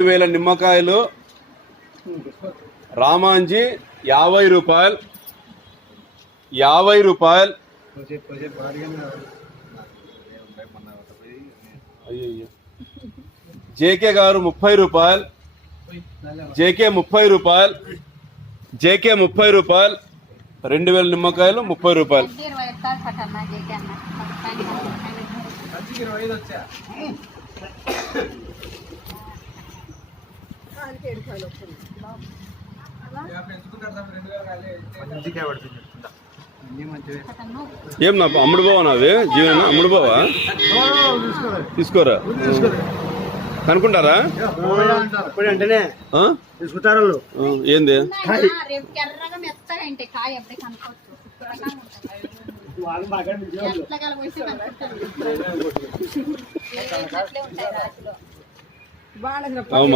2000 నిమ్మకాయలు రామాంజీ 50 రూపాయలు 50 రూపాయలు. అయ్యో జేకే గారు 30 రూపాయలు. జేకే 30 రూపాయలు. జేకే 30 రూపాయలు. 2000 నిమ్మకాయలు 30 రూపాయలు. ఏం నా అమ్ముడు బావా నావి జీవన అమ్ముడు బావా తీసుకోరా కనుక్కుంటారా ఏంది అవునా